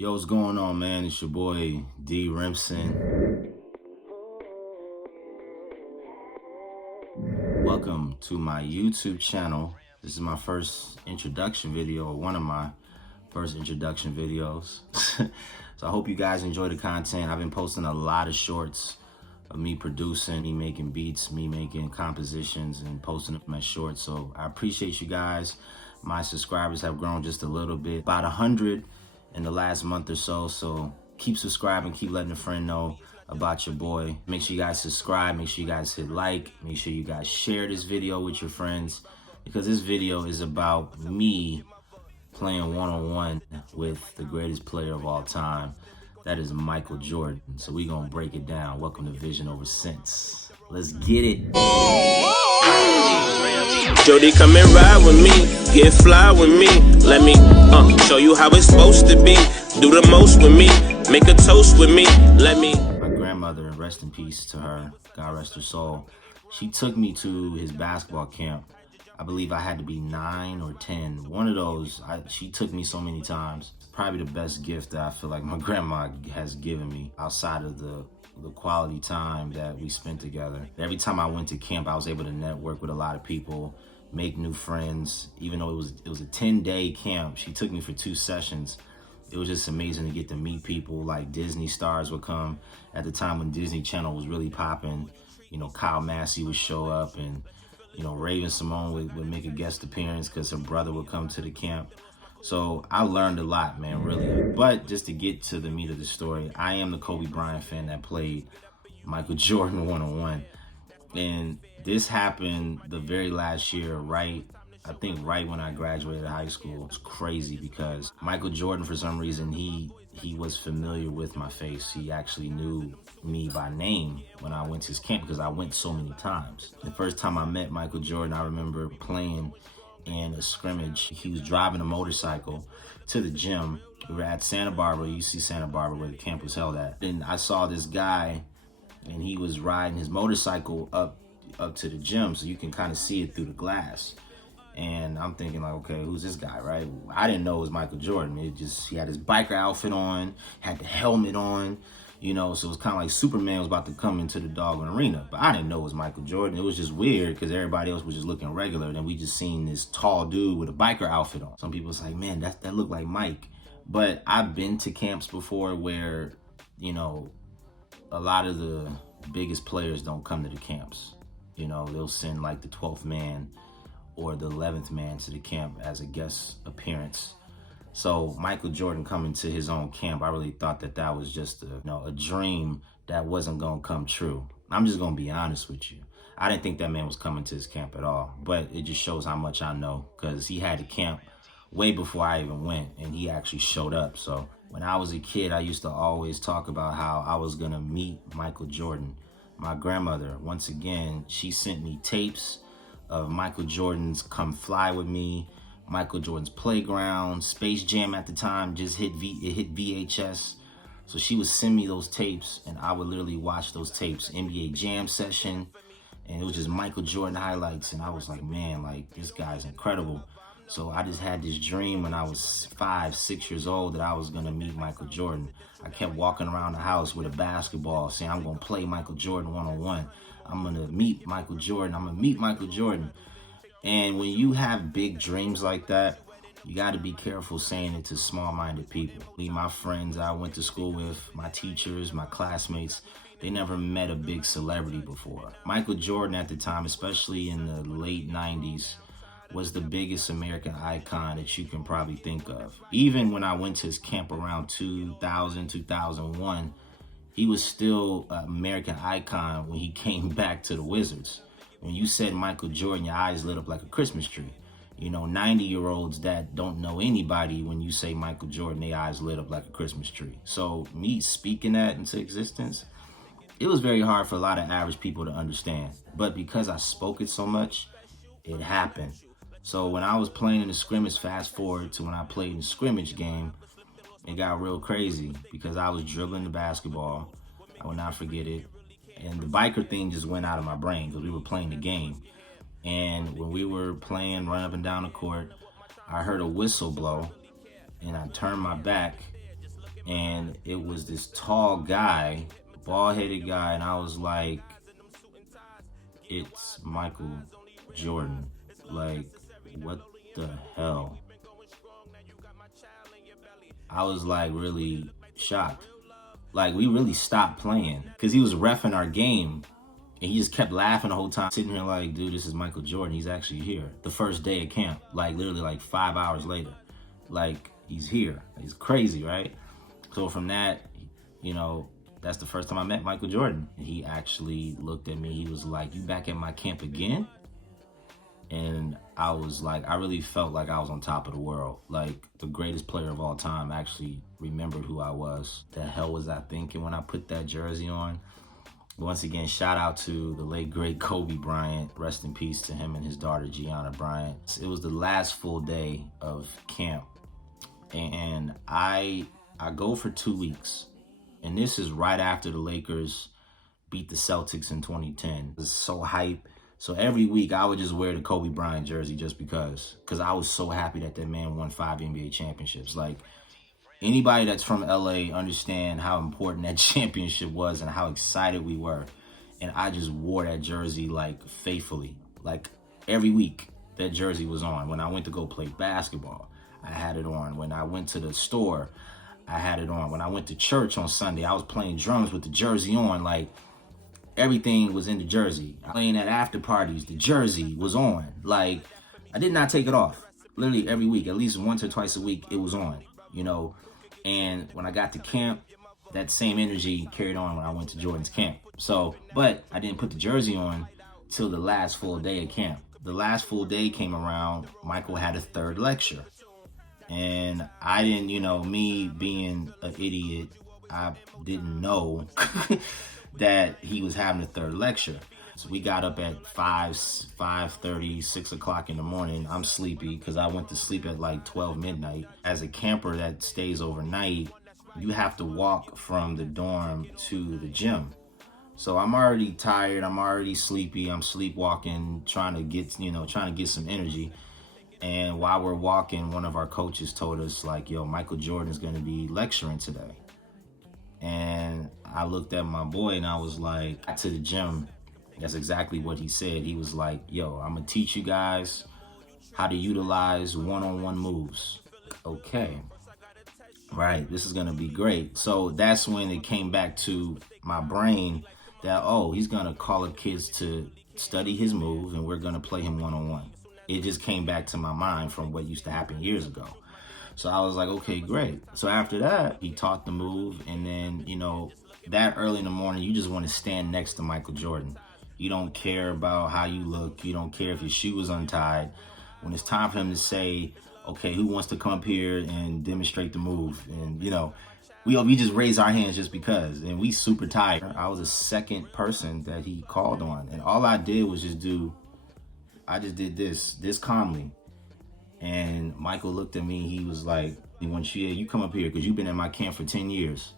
Yo, what's going on, man? It's your boy D.Rim. Welcome to my YouTube channel. This is my first introduction video, or one of my first introduction videos. So I hope you guys enjoy the content. I've been posting a lot of shorts of me producing, me making beats, me making compositions, and posting them as shorts. So I appreciate you guys. My subscribers have grown just a little bit, about 100 in the last month or so. So keep subscribing, keep letting a friend know about your boy. Make sure you guys subscribe, make sure you guys hit like, make sure you guys share this video with your friends, because this video is about me playing one-on-one with the greatest player of all time. That is Michael Jordan. So we gonna break it down. Welcome to Vision Over Sense. Let's get it. Jody, come and ride with me, get fly with me. Let me show you how it's supposed to be. Do the most with me, make a toast with me. Let me. My grandmother, rest in peace to her, God rest her soul, she took me to his basketball camp. I believe I had to be 9 or 10. One of those. She took me so many times. Probably the best gift that I feel like my grandma has given me, outside of the quality time that we spent together. Every time I went to camp, I was able to network with a lot of people, make new friends. Even though it was a 10-day camp, she took me for 2 sessions. It was just amazing to get to meet people. Like Disney stars would come at the time when Disney Channel was really popping. You know, Kyle Massey would show up, and you know, Raven Simone would make a guest appearance because her brother would come to the camp. So I learned a lot, man, really. But just to get to the meat of the story, I am the Kobe Bryant fan that played Michael Jordan one-on-one. And this happened the very last year, right when I graduated high school. It's crazy because Michael Jordan, for some reason, he was familiar with my face. He actually knew me by name when I went to his camp, because I went so many times. The first time I met Michael Jordan, I remember playing in a scrimmage. He was driving a motorcycle to the gym. We were at Santa Barbara, UC Santa Barbara, where the camp was held at. And I saw this guy, and he was riding his motorcycle up to the gym, so you can kind of see it through the glass. And I'm thinking like, okay, who's this guy, right? I didn't know it was Michael Jordan. He had his biker outfit on, had the helmet on, you know, so it was kind of like Superman was about to come into the doggone arena. But I didn't know it was Michael Jordan. It was just weird because everybody else was just looking regular. And then we just seen this tall dude with a biker outfit on. Some people was like, man, that looked like Mike. But I've been to camps before where, you know, a lot of the biggest players don't come to the camps. You know, they'll send like the 12th man or the 11th man to the camp as a guest appearance. So Michael Jordan coming to his own camp, I really thought that was just a dream that wasn't gonna come true. I'm just gonna be honest with you. I didn't think that man was coming to his camp at all, but it just shows how much I know, because he had a camp way before I even went, and he actually showed up. So when I was a kid, I used to always talk about how I was gonna meet Michael Jordan. My grandmother, once again, she sent me tapes of Michael Jordan's Come Fly With Me, Michael Jordan's Playground, Space Jam at the time just hit VHS. So she would send me those tapes, and I would literally watch those tapes. NBA Jam Session, and it was just Michael Jordan highlights, and I was like, man, like, this guy's incredible. So I just had this dream when I was 5, 6 years old that I was gonna meet Michael Jordan. I kept walking around the house with a basketball saying, I'm gonna play Michael Jordan one-on-one. I'm gonna meet Michael Jordan. I'm gonna meet Michael Jordan. And when you have big dreams like that, you gotta be careful saying it to small-minded people. My friends I went to school with, my teachers, my classmates, they never met a big celebrity before. Michael Jordan at the time, especially in the late 90s, was the biggest American icon that you can probably think of. Even when I went to his camp around 2000, 2001, he was still an American icon when he came back to the Wizards. When you said Michael Jordan, your eyes lit up like a Christmas tree. You know, 90-year-olds that don't know anybody, when you say Michael Jordan, their eyes lit up like a Christmas tree. So me speaking that into existence, it was very hard for a lot of average people to understand. But because I spoke it so much, it happened. So when I was playing in the scrimmage, fast forward to when I played in the scrimmage game, it got real crazy because I was dribbling the basketball. I will not forget it. And the biker thing just went out of my brain because we were playing the game. And when we were playing, running up and down the court, I heard a whistle blow, and I turned my back, and it was this tall guy, bald-headed guy, and I was like, it's Michael Jordan. Like, what the hell? I was like really shocked. Like, we really stopped playing because he was reffing our game, and he just kept laughing the whole time, sitting here like, dude, this is Michael Jordan. He's actually here. The first day of camp, like literally like 5 hours later, like he's here. It's crazy, right? So from that, you know, that's the first time I met Michael Jordan. He actually looked at me. He was like, you back at my camp again? And I was like, I really felt like I was on top of the world. Like, the greatest player of all time actually remembered who I was. The hell was I thinking when I put that jersey on? Once again, shout out to the late, great Kobe Bryant. Rest in peace to him and his daughter, Gianna Bryant. It was the last full day of camp. And I go for 2 weeks. And this is right after the Lakers beat the Celtics in 2010. It was so hype. So every week I would just wear the Kobe Bryant jersey just because I was so happy that man won 5 NBA championships. Like, anybody that's from LA understand how important that championship was and how excited we were. And I just wore that jersey like faithfully. Like, every week that jersey was on. When I went to go play basketball, I had it on. When I went to the store, I had it on. When I went to church on Sunday, I was playing drums with the jersey on. Like, everything was in the jersey. Playing at after parties, the jersey was on. Like, I did not take it off. Literally every week, at least once or twice a week, it was on, you know. And when I got to camp, that same energy carried on when I went to Jordan's camp. So, but I didn't put the jersey on till the last full day of camp. The last full day came around, Michael had a third lecture. And I didn't, you know, me being an idiot, I didn't know that he was having a third lecture. So we got up at 5:30, 6 o'clock in the morning. I'm sleepy because I went to sleep at like 12 midnight. As a camper that stays overnight, you have to walk from the dorm to the gym. So I'm already tired, I'm already sleepy, I'm sleepwalking, trying to get some energy. And while we're walking, one of our coaches told us, like, yo, Michael Jordan is going to be lecturing today. And I looked at my boy and I was like, to the gym. That's exactly what he said. He was like, yo, I'm going to teach you guys how to utilize one-on-one moves. Okay. Right. This is going to be great. So that's when it came back to my brain that, oh, he's going to call up kids to study his moves and we're going to play him one-on-one. It just came back to my mind from what used to happen years ago. So I was like, okay, great. So after that, he taught the move. And then, you know, that early in the morning, you just want to stand next to Michael Jordan. You don't care about how you look. You don't care if your shoe is untied. When it's time for him to say, okay, who wants to come up here and demonstrate the move? And, you know, we just raise our hands just because. And we super tired. I was the second person that he called on. And all I did was I just did this calmly. And Michael looked at me. He was like, you come up here because you've been in my camp for 10 years.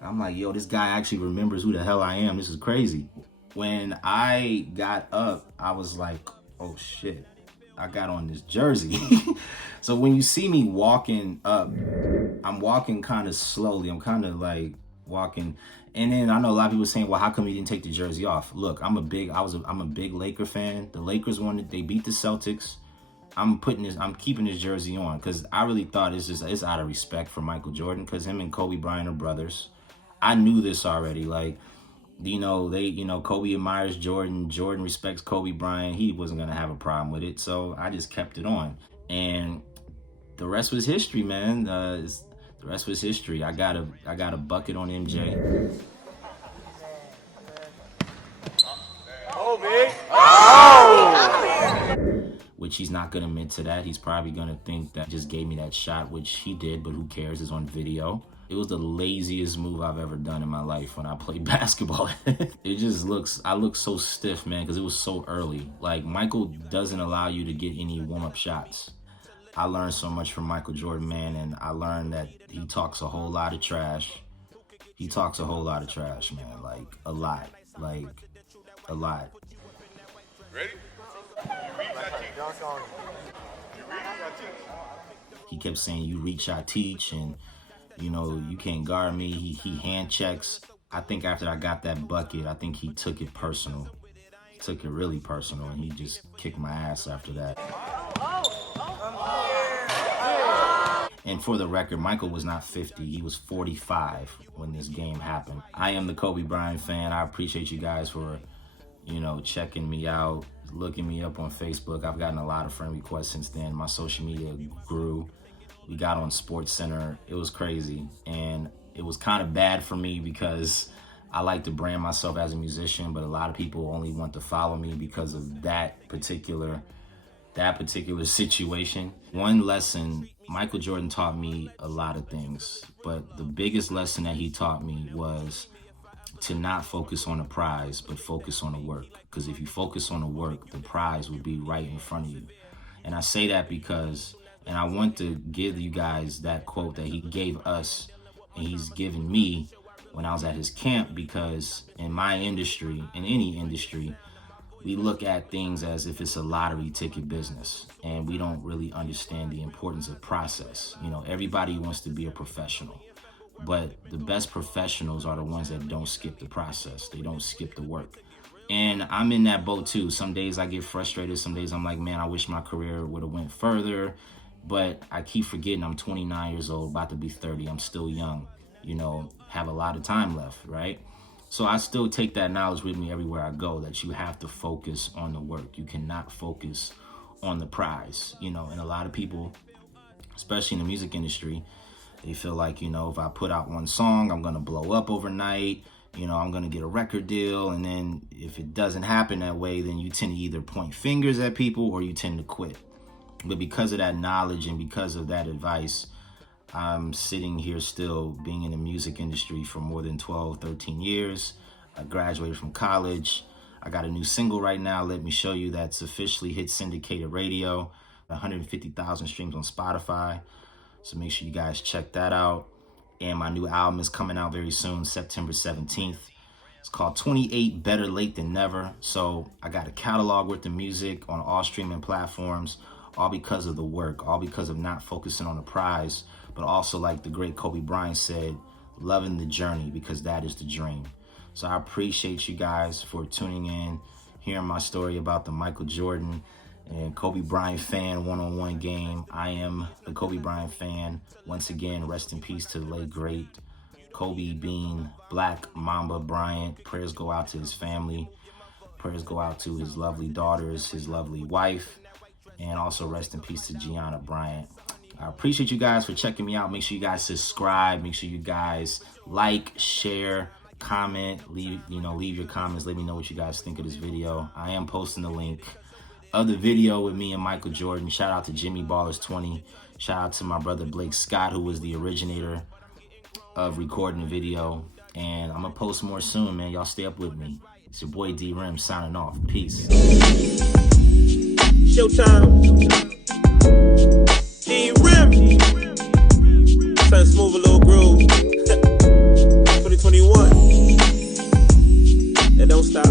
I'm like, yo, this guy actually remembers who the hell I am. This is crazy. When I got up, I was like, oh shit, I got on this jersey. So when you see me walking up, I'm walking kind of slowly. I'm kind of like walking. And then I know a lot of people saying, well, how come you didn't take the jersey off? Look, I'm a big Laker fan. The Lakers they beat the Celtics. I'm keeping this jersey on because I really thought it's out of respect for Michael Jordan because him and Kobe Bryant are brothers. I knew this already. Like, Kobe admires Jordan. Jordan respects Kobe Bryant. He wasn't going to have a problem with it. So I just kept it on. And the rest was history, man. The rest was history. I got a bucket on MJ. Oh, man. Oh! Which he's not going to admit to that. He's probably going to think that just gave me that shot, which he did, but who cares? It's on video. It was the laziest move I've ever done in my life when I played basketball. I look so stiff, man, because it was so early. Like, Michael doesn't allow you to get any warm-up shots. I learned so much from Michael Jordan, man, and I learned that he talks a whole lot of trash. He talks a whole lot of trash, man, like a lot. Ready? He kept saying, you reach, I teach, and You know, you can't guard me. He hand checks. I think after I got that bucket, I think he took it personal. He took it really personal, and he just kicked my ass after that. And for the record, Michael was not 50. He was 45 when this game happened. I am the Kobe Bryant fan. I appreciate you guys for, you know, checking me out, looking me up on Facebook. I've gotten a lot of friend requests since then. My social media grew. We got on Sports Center. It was crazy. And it was kind of bad for me because I like to brand myself as a musician, but a lot of people only want to follow me because of that particular situation. One lesson, Michael Jordan taught me a lot of things, but the biggest lesson that he taught me was to not focus on the prize, but focus on the work. Because if you focus on the work, the prize will be right in front of you. And I say that because, and I want to give you guys that quote that he gave us and he's given me when I was at his camp, because in my industry, in any industry, we look at things as if it's a lottery ticket business, and we don't really understand the importance of process. You know, everybody wants to be a professional, but the best professionals are the ones that don't skip the process. They don't skip the work. And I'm in that boat too. Some days I get frustrated. Some days I'm like, man, I wish my career would have went further, but I keep forgetting I'm 29 years old, about to be 30. I'm still young, you know, have a lot of time left, right? So I still take that knowledge with me everywhere I go, that you have to focus on the work. You cannot focus on the prize, you know. And a lot of people, especially in the music industry, they feel like, you know, if I put out one song, I'm going to blow up overnight. You know, I'm going to get a record deal. And then if it doesn't happen that way, then you tend to either point fingers at people or you tend to quit. But because of that knowledge and because of that advice, I'm sitting here still being in the music industry for more than 12, 13 years. I graduated from college. I got a new single right now, Let Me Show You, that's officially hit syndicated radio, 150,000 streams on Spotify. So make sure you guys check that out. And my new album is coming out very soon, September 17th. It's called 28 Better Late Than Never. So I got a catalog worth of music on all streaming platforms, all because of the work, all because of not focusing on the prize, but also, like the great Kobe Bryant said, loving the journey, because that is the dream. So I appreciate you guys for tuning in, hearing my story about the Michael Jordan and Kobe Bryant fan one-on-one game. I am the Kobe Bryant fan. Once again, rest in peace to the late great Kobe Bean, Black Mamba Bryant. Prayers go out to his family. Prayers go out to his lovely daughters, his lovely wife, and also rest in peace to Gianna Bryant. I appreciate you guys for checking me out. Make sure you guys subscribe. Make sure you guys like, share, comment, leave your comments. Let me know what you guys think of this video. I am posting the link of the video with me and Michael Jordan. Shout out to Jimmy Ballers 20. Shout out to my brother Blake Scott, who was the originator of recording the video. And I'm gonna post more soon, man. Y'all stay up with me. It's your boy D.Rim signing off. Peace. Showtime. D.Rim. Something smooth, a little groove. 2021. And don't stop.